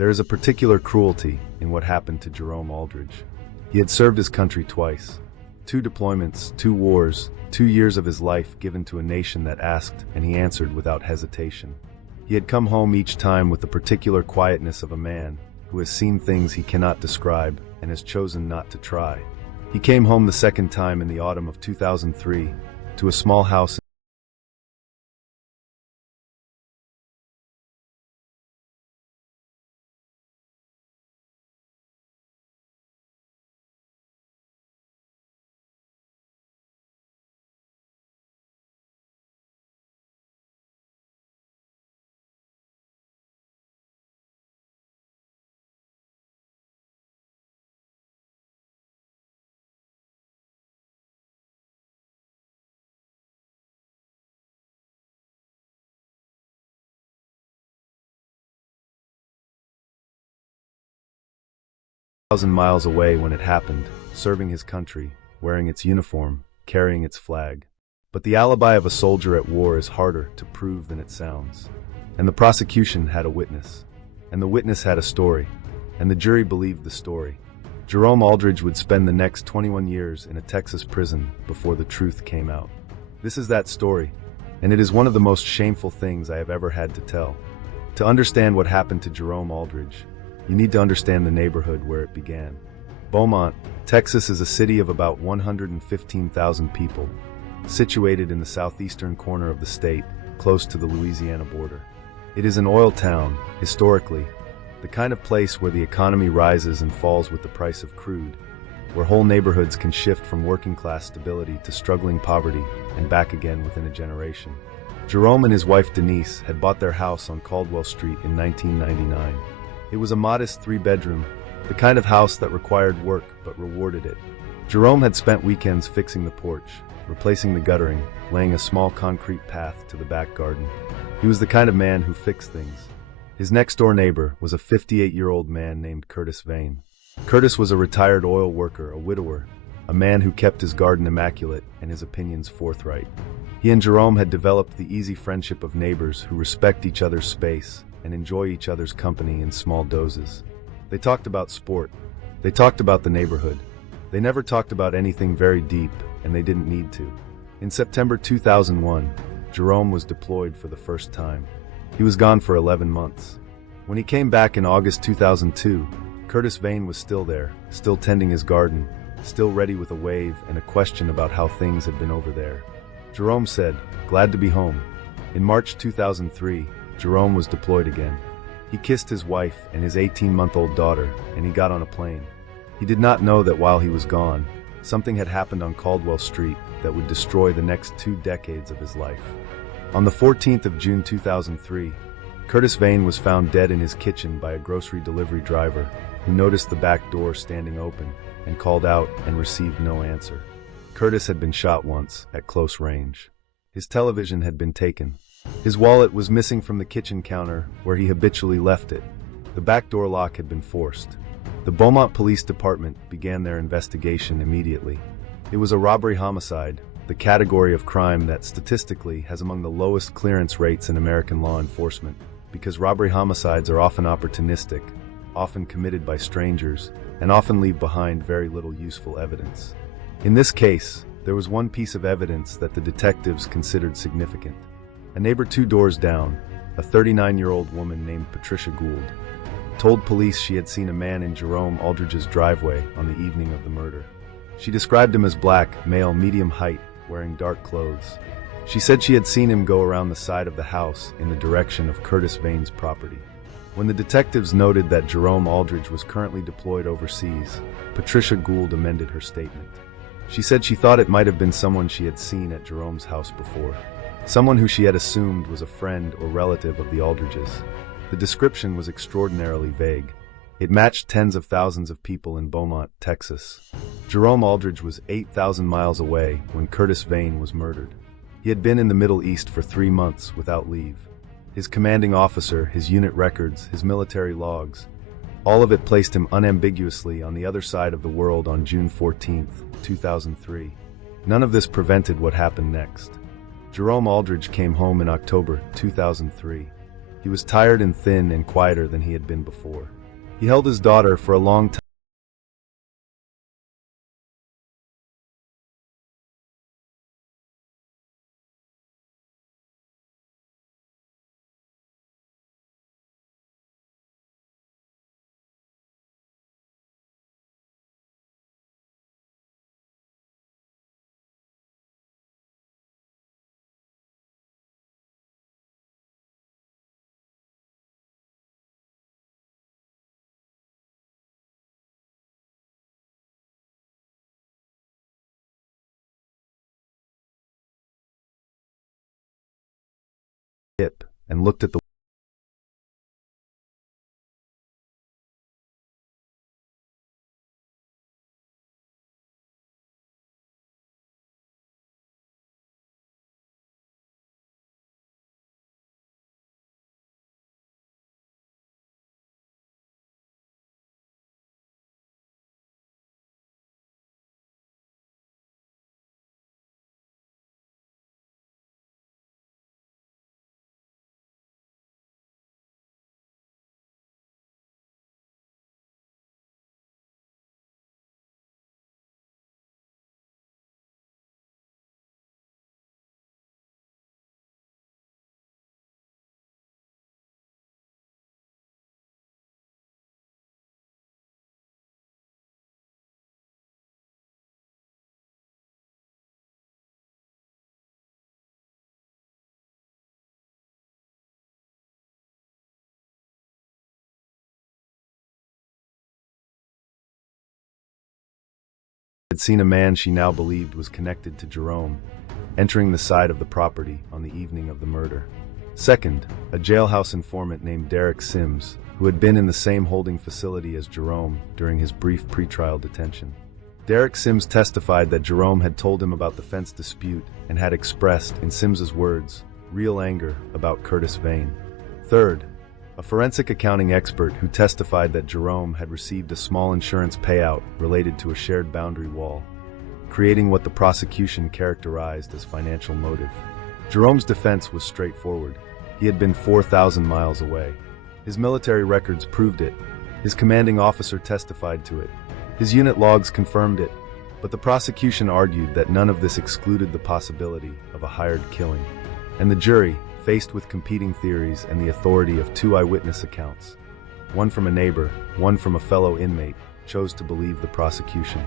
There is a particular cruelty in what happened to Jerome Aldridge. He had served his country twice. 2 deployments, 2 wars, 2 years of his life given to a nation that asked, and he answered without hesitation. He had come home each time with the particular quietness of a man who has seen things he cannot describe and has chosen not to try. He came home the second time in the autumn of 2003 to a small house thousand miles away when it happened, serving his country, wearing its uniform, carrying its flag. But the alibi of a soldier at war is harder to prove than it sounds. And the prosecution had a witness. And the witness had a story. And the jury believed the story. Jerome Aldridge would spend the next 21 years in a Texas prison before the truth came out. This is that story, and it is one of the most shameful things I have ever had to tell. To understand what happened to Jerome Aldridge, you need to understand the neighborhood where it began. Beaumont, Texas is a city of about 115,000 people, situated in the southeastern corner of the state, close to the Louisiana border. It is an oil town, historically, the kind of place where the economy rises and falls with the price of crude, where whole neighborhoods can shift from working-class stability to struggling poverty and back again within a generation. Jerome and his wife Denise had bought their house on Caldwell Street in 1999. It was a modest 3-bedroom, the kind of house that required work but rewarded it. Jerome had spent weekends fixing the porch, replacing the guttering, laying a small concrete path to the back garden. He was the kind of man who fixed things. His next-door neighbor was a 58-year-old man named Curtis Vane. Curtis was a retired oil worker, a widower, a man who kept his garden immaculate and his opinions forthright. He and Jerome had developed the easy friendship of neighbors who respect each other's space and enjoy each other's company in small doses. They talked about sport. They talked about the neighborhood. They never talked about anything very deep, and they didn't need to. In September 2001, Jerome was deployed for the first time. He was gone for 11 months. When he came back in August 2002, Curtis Vane was still there, still tending his garden, still ready with a wave and a question about how things had been over there. Jerome said, "Glad to be home." In March 2003, Jerome was deployed again. He kissed his wife and his 18-month-old daughter, and he got on a plane. He did not know that while he was gone, something had happened on Caldwell Street that would destroy the next 2 decades of his life. On the 14th of June 2003, Curtis Vane was found dead in his kitchen by a grocery delivery driver who noticed the back door standing open and called out and received no answer. Curtis had been shot once, at close range. His television had been taken. His wallet was missing from the kitchen counter where he habitually left it. The back door lock had been forced. The Beaumont Police Department began their investigation immediately. It was a robbery homicide, the category of crime that statistically has among the lowest clearance rates in American law enforcement, because robbery homicides are often opportunistic, often committed by strangers, and often leave behind very little useful evidence. In this case, there was one piece of evidence that the detectives considered significant. A neighbor 2 doors down, a 39-year-old woman named Patricia Gould, told police she had seen a man in Jerome Aldridge's driveway on the evening of the murder. She described him as black, male, medium height, wearing dark clothes. She said she had seen him go around the side of the house in the direction of Curtis Vane's property. When the detectives noted that Jerome Aldridge was currently deployed overseas, Patricia Gould amended her statement. She said she thought it might have been someone she had seen at Jerome's house before. Someone who she had assumed was a friend or relative of the Aldridges. The description was extraordinarily vague. It matched tens of thousands of people in Beaumont, Texas. Jerome Aldridge was 8,000 miles away when Curtis Vane was murdered. He had been in the Middle East for 3 months without leave. His commanding officer, his unit records, his military logs, all of it placed him unambiguously on the other side of the world on June 14, 2003. None of this prevented what happened next. Jerome Aldridge came home in October 2003. He was tired and thin and quieter than he had been before. He held his daughter for a long time. Hip and looked at the had seen a man she now believed was connected to Jerome, entering the side of the property on the evening of the murder. Second, a jailhouse informant named Derek Sims, who had been in the same holding facility as Jerome during his brief pretrial detention. Derek Sims testified that Jerome had told him about the fence dispute and had expressed, in Sims's words, real anger about Curtis Vane. Third, a forensic accounting expert who testified that Jerome had received a small insurance payout related to a shared boundary wall, creating what the prosecution characterized as financial motive. Jerome's defense was straightforward. He had been 4,000 miles away. His military records proved it. His commanding officer testified to it. His unit logs confirmed it. But the prosecution argued that none of this excluded the possibility of a hired killing. And the jury, faced with competing theories and the authority of two eyewitness accounts, one from a neighbor, one from a fellow inmate, chose to believe the prosecution.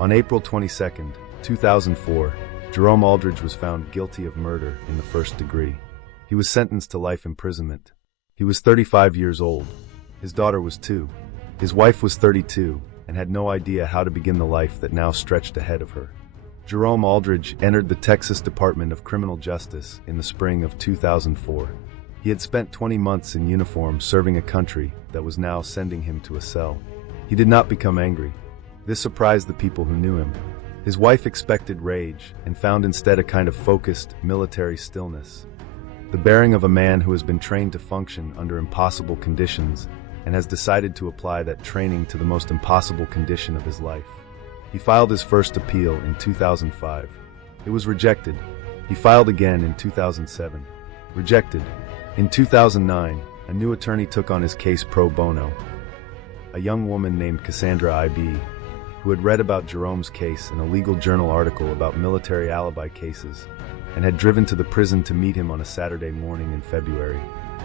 On April 22, 2004, Jerome Aldridge was found guilty of murder in the first degree. He was sentenced to life imprisonment. He was 35 years old. His daughter was 2. His wife was 32 and had no idea how to begin the life that now stretched ahead of her. Jerome Aldridge entered the Texas Department of Criminal Justice in the spring of 2004. He had spent 20 months in uniform serving a country that was now sending him to a cell. He did not become angry. This surprised the people who knew him. His wife expected rage and found instead a kind of focused, military stillness. The bearing of a man who has been trained to function under impossible conditions and has decided to apply that training to the most impossible condition of his life. He filed his first appeal in 2005. It was rejected. He filed again in 2007. Rejected. In 2009, a new attorney took on his case pro bono. A young woman named Cassandra I.B., who had read about Jerome's case in a legal journal article about military alibi cases, and had driven to the prison to meet him on a Saturday morning in February.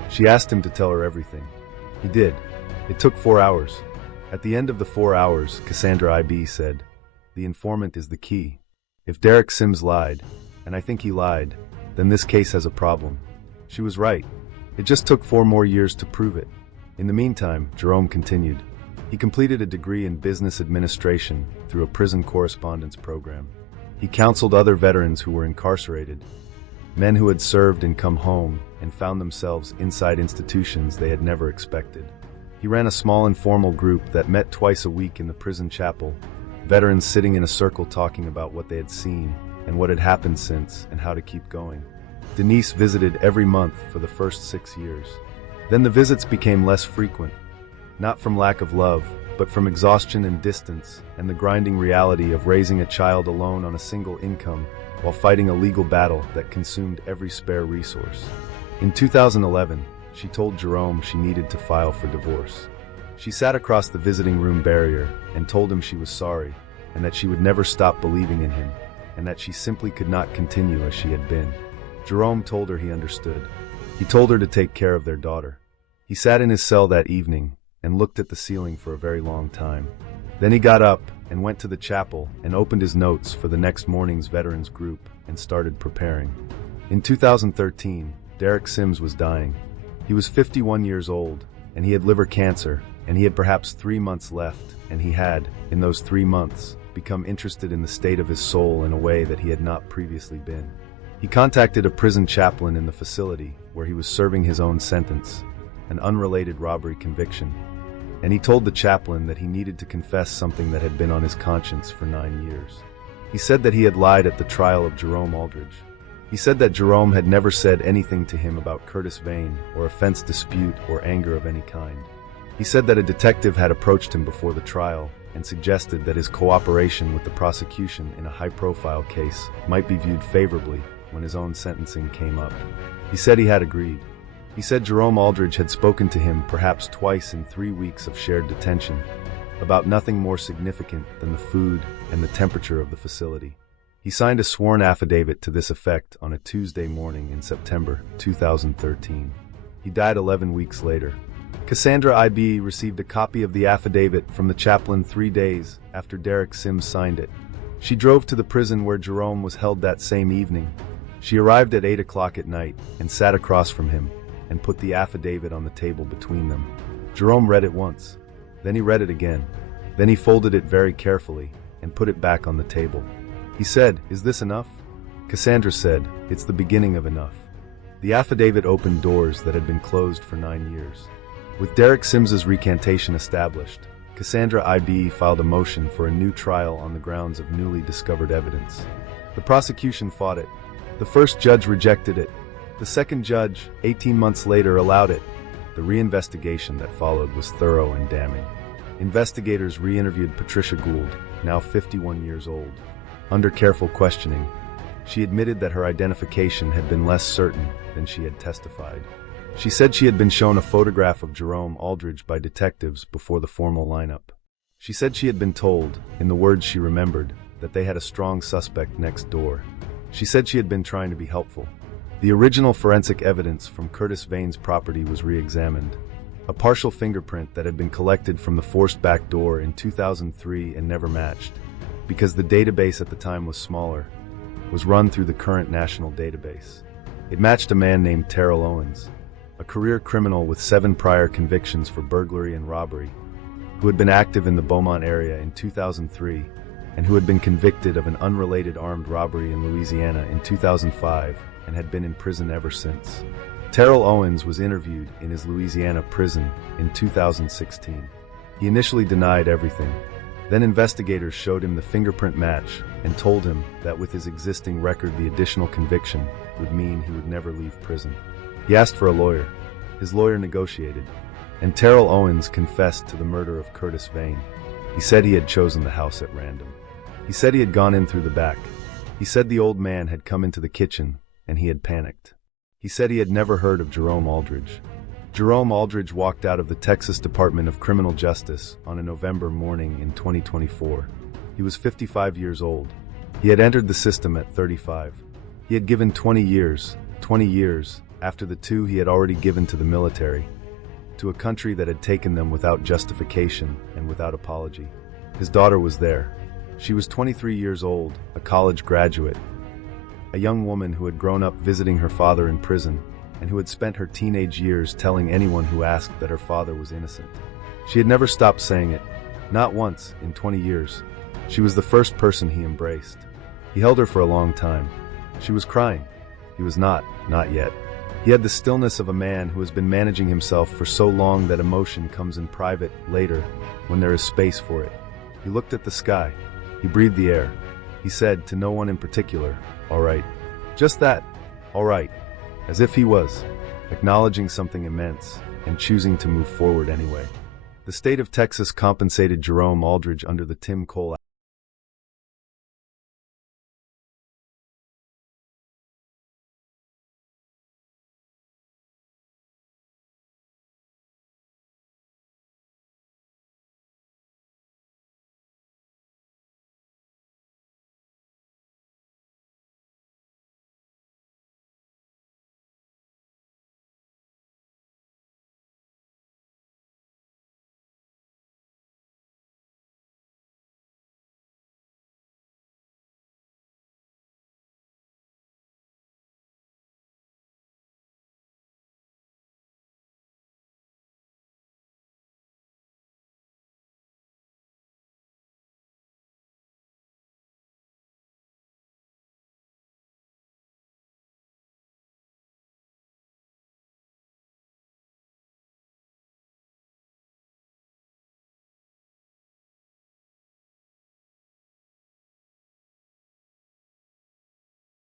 She asked him to tell her everything. He did. It took 4 hours. At the end of the 4 hours, Cassandra I.B. said, "The informant is the key. If Derek Sims lied, and I think he lied, then this case has a problem." She was right. It just took 4 more years to prove it. In the meantime, Jerome continued. He completed a degree in business administration through a prison correspondence program. He counseled other veterans who were incarcerated, men who had served and come home and found themselves inside institutions they had never expected. He ran a small informal group that met twice a week in the prison chapel, veterans sitting in a circle talking about what they had seen and what had happened since and how to keep going. Denise visited every month for the first 6 years. Then the visits became less frequent, not from lack of love, but from exhaustion and distance and the grinding reality of raising a child alone on a single income while fighting a legal battle that consumed every spare resource. In 2011, she told Jerome she needed to file for divorce. She sat across the visiting room barrier and told him she was sorry, and that she would never stop believing in him, and that she simply could not continue as she had been. Jerome told her he understood. He told her to take care of their daughter. He sat in his cell that evening and looked at the ceiling for a very long time. Then he got up and went to the chapel and opened his notes for the next morning's veterans group and started preparing. In 2013, Derek Sims was dying. He was 51 years old, and he had liver cancer, and he had perhaps 3 months left, and he had, in those 3 months, become interested in the state of his soul in a way that he had not previously been. He contacted a prison chaplain in the facility where he was serving his own sentence, an unrelated robbery conviction, and he told the chaplain that he needed to confess something that had been on his conscience for 9 years. He said that he had lied at the trial of Jerome Aldridge. He said that Jerome had never said anything to him about Curtis Vane or offense dispute or anger of any kind. He said that a detective had approached him before the trial and suggested that his cooperation with the prosecution in a high-profile case might be viewed favorably when his own sentencing came up. He said he had agreed. He said Jerome Aldridge had spoken to him perhaps twice in 3 weeks of shared detention, about nothing more significant than the food and the temperature of the facility. He signed a sworn affidavit to this effect on a Tuesday morning in September 2013. He died 11 weeks later. Cassandra I.B. received a copy of the affidavit from the chaplain 3 days after Derek Sims signed it. She drove to the prison where Jerome was held that same evening. She arrived at 8 o'clock at night and sat across from him and put the affidavit on the table between them. Jerome read it once. Then he read it again. Then he folded it very carefully and put it back on the table. He said, "Is this enough?" Cassandra said, "It's the beginning of enough." The affidavit opened doors that had been closed for 9 years. With Derek Sims's recantation established, Cassandra I.B. filed a motion for a new trial on the grounds of newly discovered evidence. The prosecution fought it. The first judge rejected it. The second judge, 18 months later, allowed it. The reinvestigation that followed was thorough and damning. Investigators re-interviewed Patricia Gould, now 51 years old. Under careful questioning, she admitted that her identification had been less certain than she had testified. She said she had been shown a photograph of Jerome Aldridge by detectives before the formal lineup. She said she had been told, in the words she remembered, that they had a strong suspect next door. She said she had been trying to be helpful. The original forensic evidence from Curtis Vane's property was re-examined. A partial fingerprint that had been collected from the forced back door in 2003 and never matched, because the database at the time was smaller, was run through the current national database. It matched a man named Terrell Owens, a career criminal with 7 prior convictions for burglary and robbery, who had been active in the Beaumont area in 2003 and who had been convicted of an unrelated armed robbery in Louisiana in 2005 and had been in prison ever since. Terrell Owens was interviewed in his Louisiana prison in 2016. He initially denied everything. Then investigators showed him the fingerprint match and told him that with his existing record, the additional conviction would mean he would never leave prison. He asked for a lawyer. His lawyer negotiated, and Terrell Owens confessed to the murder of Curtis Vane. He said he had chosen the house at random. He said he had gone in through the back. He said the old man had come into the kitchen, and he had panicked. He said he had never heard of Jerome Aldridge. Jerome Aldridge walked out of the Texas Department of Criminal Justice on a November morning in 2024. He was 55 years old. He had entered the system at 35. He had given 20 years after the 2 he had already given to the military, to a country that had taken them without justification and without apology. His daughter was there. She was 23 years old, a college graduate, a young woman who had grown up visiting her father in prison and who had spent her teenage years telling anyone who asked that her father was innocent. She had never stopped saying it, not once in 20 years. She was the first person he embraced. He held her for a long time. She was crying. He was not yet. He had the stillness of a man who has been managing himself for so long that emotion comes in private later when there is space for it. He looked at the sky. He breathed the air. He said to no one in particular, "All right." Just that, "all right," as if he was acknowledging something immense and choosing to move forward anyway. The state of Texas compensated Jerome Aldridge under the Tim Cole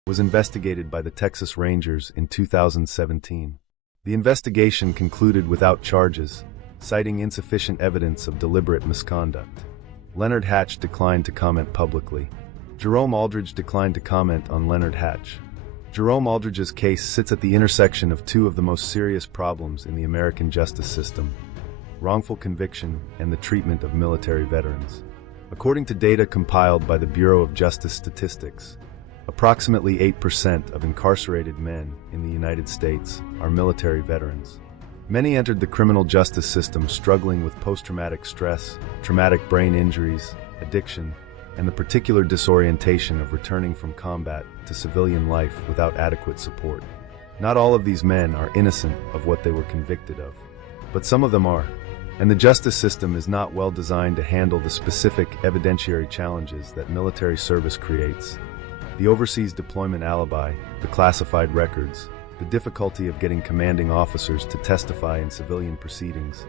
was investigated by the Texas Rangers in 2017. The investigation concluded without charges, citing insufficient evidence of deliberate misconduct. Leonard Hatch declined to comment publicly. Jerome Aldridge declined to comment on Leonard Hatch. Jerome Aldridge's case sits at the intersection of two of the most serious problems in the American justice system: wrongful conviction and the treatment of military veterans. According to data compiled by the Bureau of Justice Statistics, approximately 8% of incarcerated men in the United States are military veterans. Many entered the criminal justice system struggling with post-traumatic stress, traumatic brain injuries, addiction, and the particular disorientation of returning from combat to civilian life without adequate support. Not all of these men are innocent of what they were convicted of, but some of them are. And the justice system is not well designed to handle the specific evidentiary challenges that military service creates. The overseas deployment alibi, the classified records, the difficulty of getting commanding officers to testify in civilian proceedings,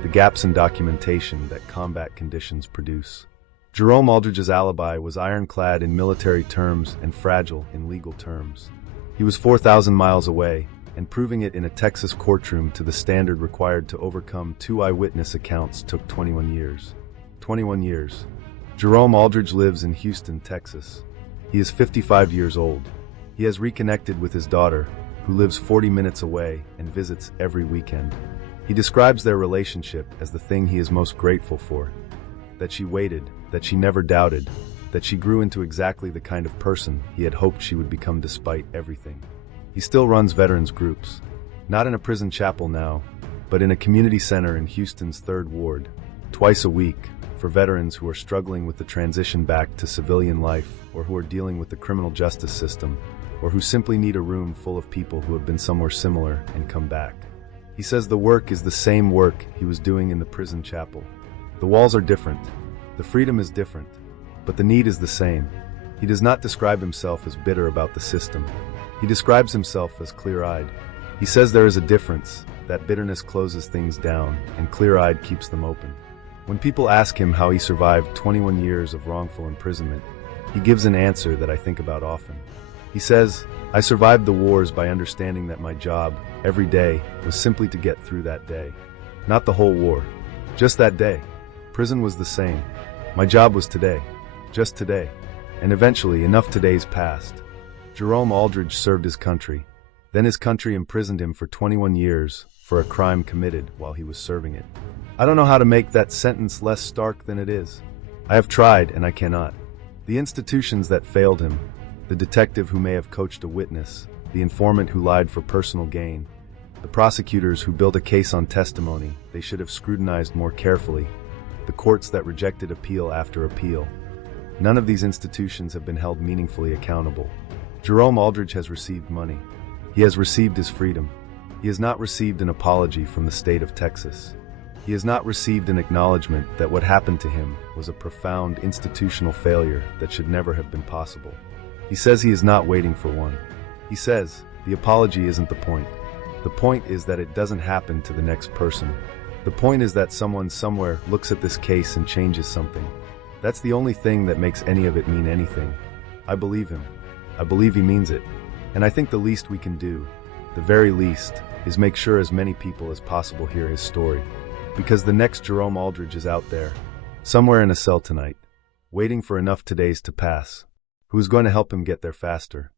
the gaps in documentation that combat conditions produce. Jerome Aldridge's alibi was ironclad in military terms and fragile in legal terms. He was 4,000 miles away, and proving it in a Texas courtroom to the standard required to overcome two eyewitness accounts took 21 years. 21 years. Jerome Aldridge lives in Houston, Texas. He is 55 years old. He has reconnected with his daughter, who lives 40 minutes away and visits every weekend. He describes their relationship as the thing he is most grateful for. That she waited, that she never doubted, that she grew into exactly the kind of person he had hoped she would become despite everything. He still runs veterans groups, not in a prison chapel now, but in a community center in Houston's 3rd Ward, twice a week, for veterans who are struggling with the transition back to civilian life, or who are dealing with the criminal justice system, or who simply need a room full of people who have been somewhere similar and come back. He says the work is the same work he was doing in the prison chapel. The walls are different, the freedom is different, but the need is the same. He does not describe himself as bitter about the system. He describes himself as clear-eyed. He says there is a difference, that bitterness closes things down, and clear-eyed keeps them open. When people ask him how he survived 21 years of wrongful imprisonment, he gives an answer that I think about often. He says, "I survived the wars by understanding that my job, every day, was simply to get through that day. Not the whole war. Just that day. Prison was the same. My job was today. Just today. And eventually, enough todays passed." Jerome Aldridge served his country. Then his country imprisoned him for 21 years for a crime committed while he was serving it. I don't know how to make that sentence less stark than it is. I have tried, and I cannot. The institutions that failed him, the detective who may have coached a witness, the informant who lied for personal gain, the prosecutors who built a case on testimony they should have scrutinized more carefully, the courts that rejected appeal after appeal. None of these institutions have been held meaningfully accountable. Jerome Aldridge has received money. He has received his freedom. He has not received an apology from the state of Texas. He has not received an acknowledgement that what happened to him was a profound institutional failure that should never have been possible. He says he is not waiting for one. He says, the apology isn't the point. The point is that it doesn't happen to the next person. The point is that someone somewhere looks at this case and changes something. That's the only thing that makes any of it mean anything. I believe him. I believe he means it. And I think the least we can do, the very least, is make sure as many people as possible hear his story. Because the next Jerome Aldridge is out there, somewhere in a cell tonight, waiting for enough todays to pass. Who's going to help him get there faster?